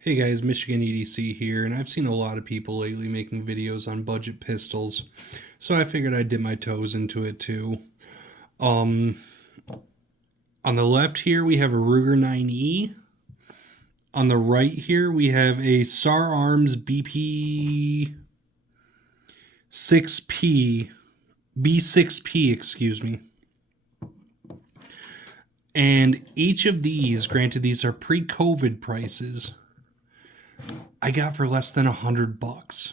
Hey guys, Michigan EDC here, and I've seen a lot of people lately making videos on budget pistols, so I figured I'd dip my toes into it too. Um, on the left here we have a Ruger 9E. On the right here we have a SAR Arms BP 6P, B6P, excuse me. And each of these, granted these are pre-COVID prices, I got for less than $100.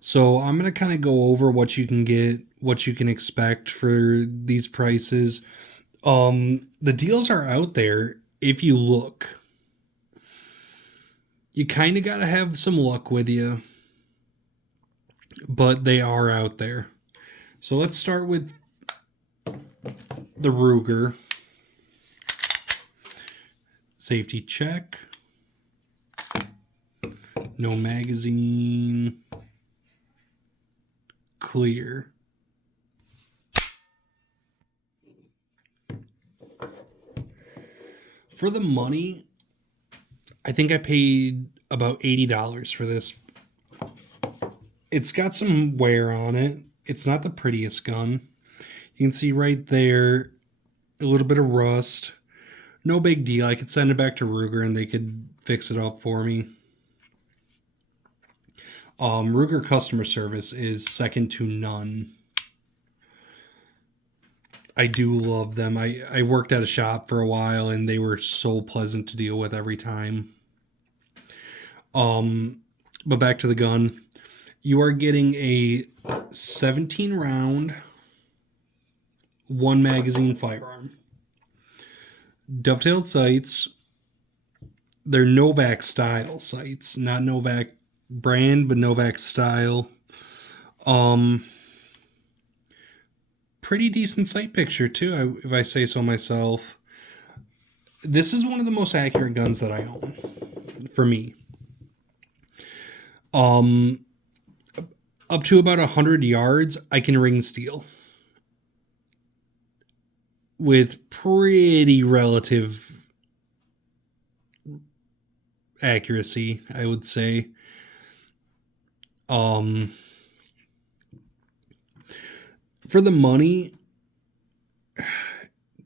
So I'm going to kind of go over what you can get, what you can expect for these prices. The deals are out there if you look. You kind of got to have some luck with you, but they are out there. So let's start with the Ruger. Safety check. No magazine. Clear. For the money, I think I paid about $80 for this. It's got some wear on it. It's not the prettiest gun. You can see right there a little bit of rust. No big deal. I could send it back to Ruger and they could fix it up for me. Ruger customer service is second to none. I do love them. I worked at a shop for a while and they were so pleasant to deal with every time. But back to the gun. You are getting a 17 round, one magazine firearm. Dovetailed sights. They're Novak style sights, not Novak brand, but Novak style. Pretty decent sight picture too, if I say so myself. This is one of the most accurate guns that I own, for me. Up to about 100 yards, I can ring steel with pretty relative accuracy, I would say. For the money,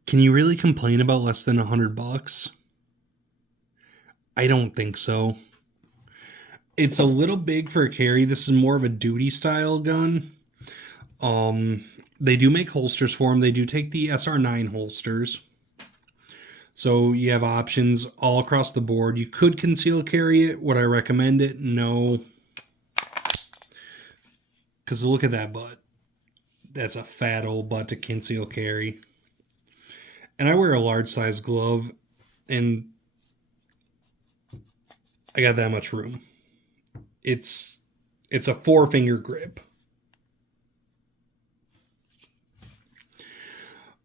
can you really complain about less than $100? I don't think so. It's a little big for a carry. This is more of a duty style gun. They do make holsters for them. They do take the SR9 holsters. So you have options all across the board. You could conceal carry it. Would I recommend it? No. Because look at that butt. That's a fat old butt to conceal carry. And I wear a large size glove, and I got that much room. It's a 4-finger grip.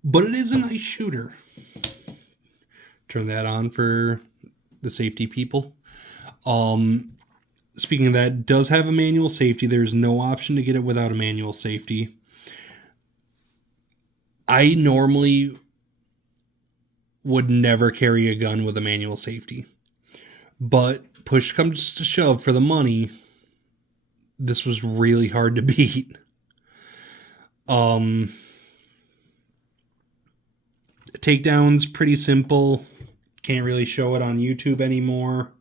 But it is a nice shooter. Turn that on for the safety people. Speaking of that, does have a manual safety. There's no option to get it without a manual safety. I normally would never carry a gun with a manual safety. But push comes to shove for the money, this was really hard to beat. Takedown's pretty simple. Can't really show it on YouTube anymore.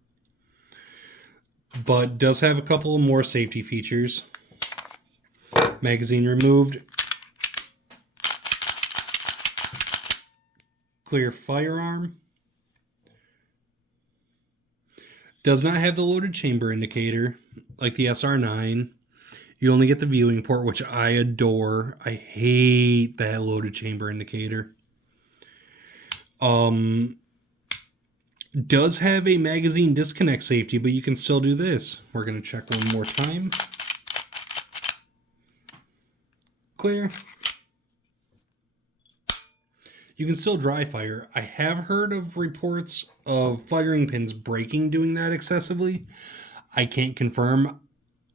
But does have a couple more safety features. Magazine removed. Clear firearm. Does not have the loaded chamber indicator like the SR9. You only get the viewing port, which I adore. I hate that loaded chamber indicator. Does have a magazine disconnect safety, but you can still do this. We're going to check one more time. Clear. You can still dry fire. I have heard of reports of firing pins breaking doing that excessively. I can't confirm.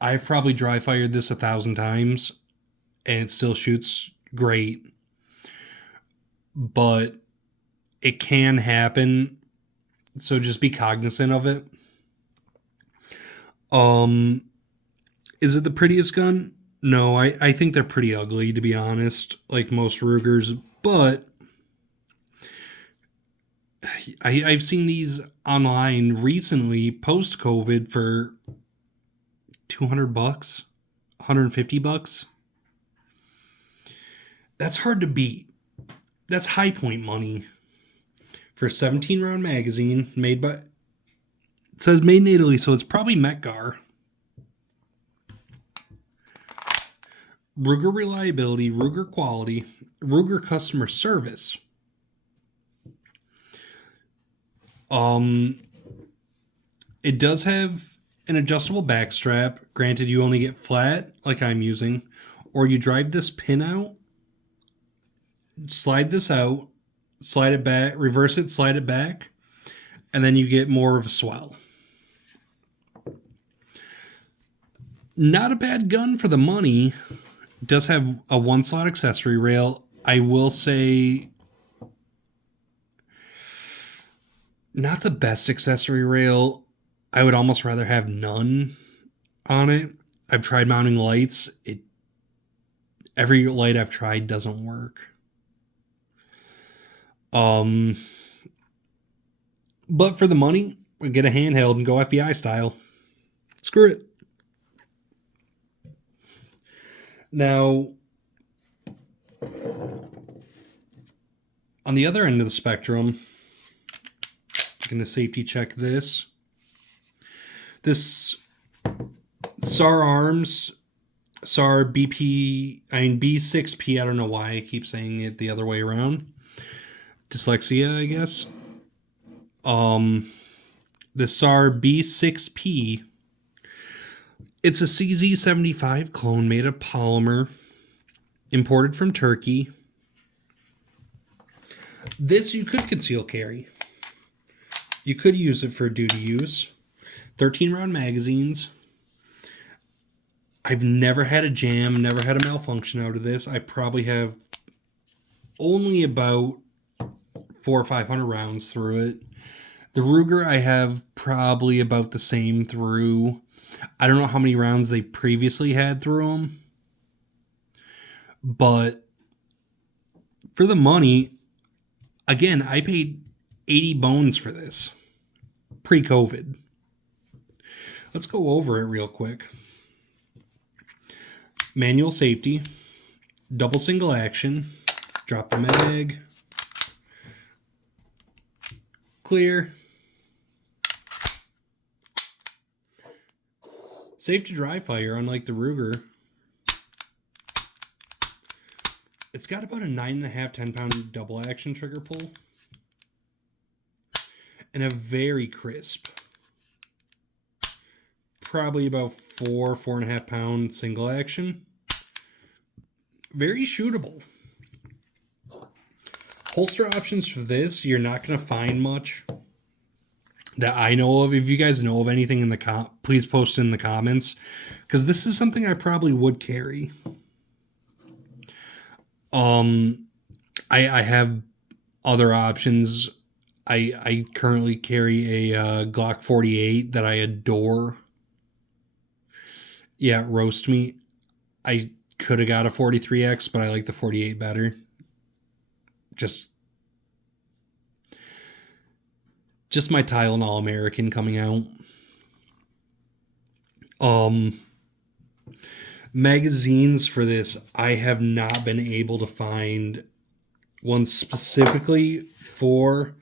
I've probably dry fired this 1,000 times and it still shoots great. But it can happen. So just be cognizant of it. Um, is it the prettiest gun? No, I think they're pretty ugly, to be honest, like most Rugers. But I've seen these online recently, post COVID, for $200, $150. That's hard to beat. That's High Point money for a 17 round magazine made by. It says made in Italy, so it's probably Metgar. Ruger reliability, Ruger quality, Ruger customer service. It does have an adjustable back strap. Granted, you only get flat, like I'm using, or you drive this pin out, slide this out, slide it back, reverse it, slide it back, and then you get more of a swell. Not a bad gun for the money. It does have a 1-slot accessory rail. I will say, not the best accessory rail. I would almost rather have none on it. I've tried mounting lights. Every light I've tried doesn't work. But for the money, get a handheld and go FBI style. Screw it. Now, on the other end of the spectrum, I'm going to safety check this. This SAR Arms, SAR B6P, I don't know why I keep saying it the other way around. Dyslexia, I guess. The SAR B6P, it's a CZ75 clone made of polymer, imported from Turkey. This you could conceal carry. You could use it for duty use. 13 round magazines. I've never had a jam, never had a malfunction out of this. I probably have only about 400 or 500 rounds through it. The Ruger, I have probably about the same through. I don't know how many rounds they previously had through them. But for the money, again, I paid 80 bones for this pre-COVID. Let's go over it real quick. Manual safety, double single action, drop the mag, clear, safe to dry fire, unlike the Ruger. It's got about a 9.5, 10-pound double action trigger pull, and a very crisp, probably about 4.5 pound single action. Very shootable. Holster options for this, you're not going to find much that I know of. If you guys know of anything in the please post in the comments, because this is something I probably would carry. I have other options. I currently carry a Glock 48 that I adore. Yeah, roast me. I could have got a 43X, but I like the 48 better. Just my Tylenol American coming out. Magazines for this, I have not been able to find one specifically for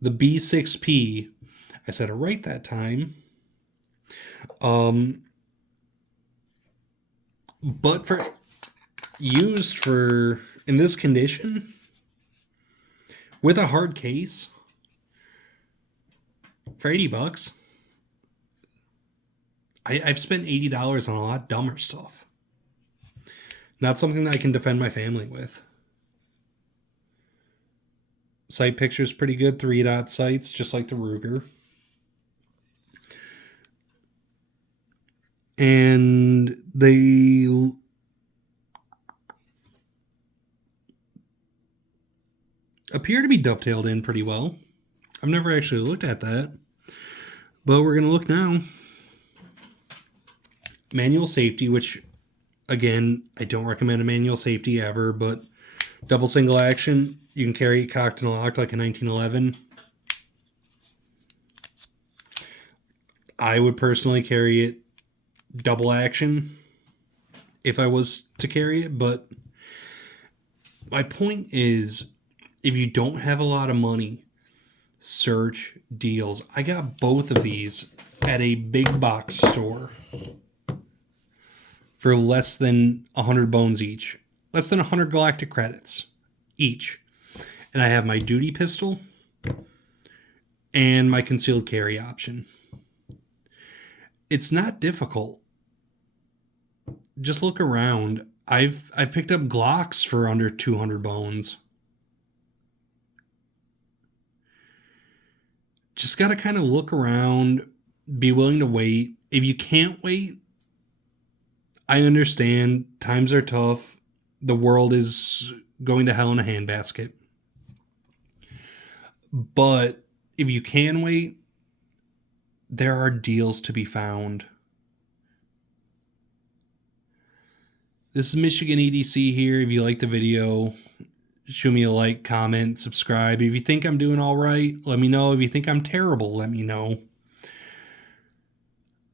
the B6P. I said it right that time. But for used for in this condition with a hard case for $80, I've spent $80 on a lot dumber stuff. Not something that I can defend my family with. Sight picture's pretty good, 3-dot sights, just like the Ruger. And they appear to be dovetailed in pretty well. I've never actually looked at that. But we're going to look now. Manual safety, which, again, I don't recommend a manual safety ever, but double single action, you can carry it cocked and locked like a 1911. I would personally carry it double action if I was to carry it, but my point is, if you don't have a lot of money, search deals. I got both of these at a big box store for less than 100 bones each. Less than 100 galactic credits each. And I have my duty pistol and my concealed carry option. It's not difficult. Just look around. I've picked up Glocks for under 200 bones. Just got to kind of look around, be willing to wait. If you can't wait, I understand. Times are tough. The world is going to hell in a handbasket. But if you can wait, there are deals to be found. This is Michigan EDC here. If you like the video, show me a like, comment, subscribe. If you think I'm doing all right, let me know. If you think I'm terrible, let me know.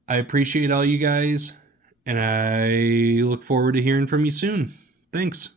I appreciate all you guys, and I look forward to hearing from you soon. Thanks.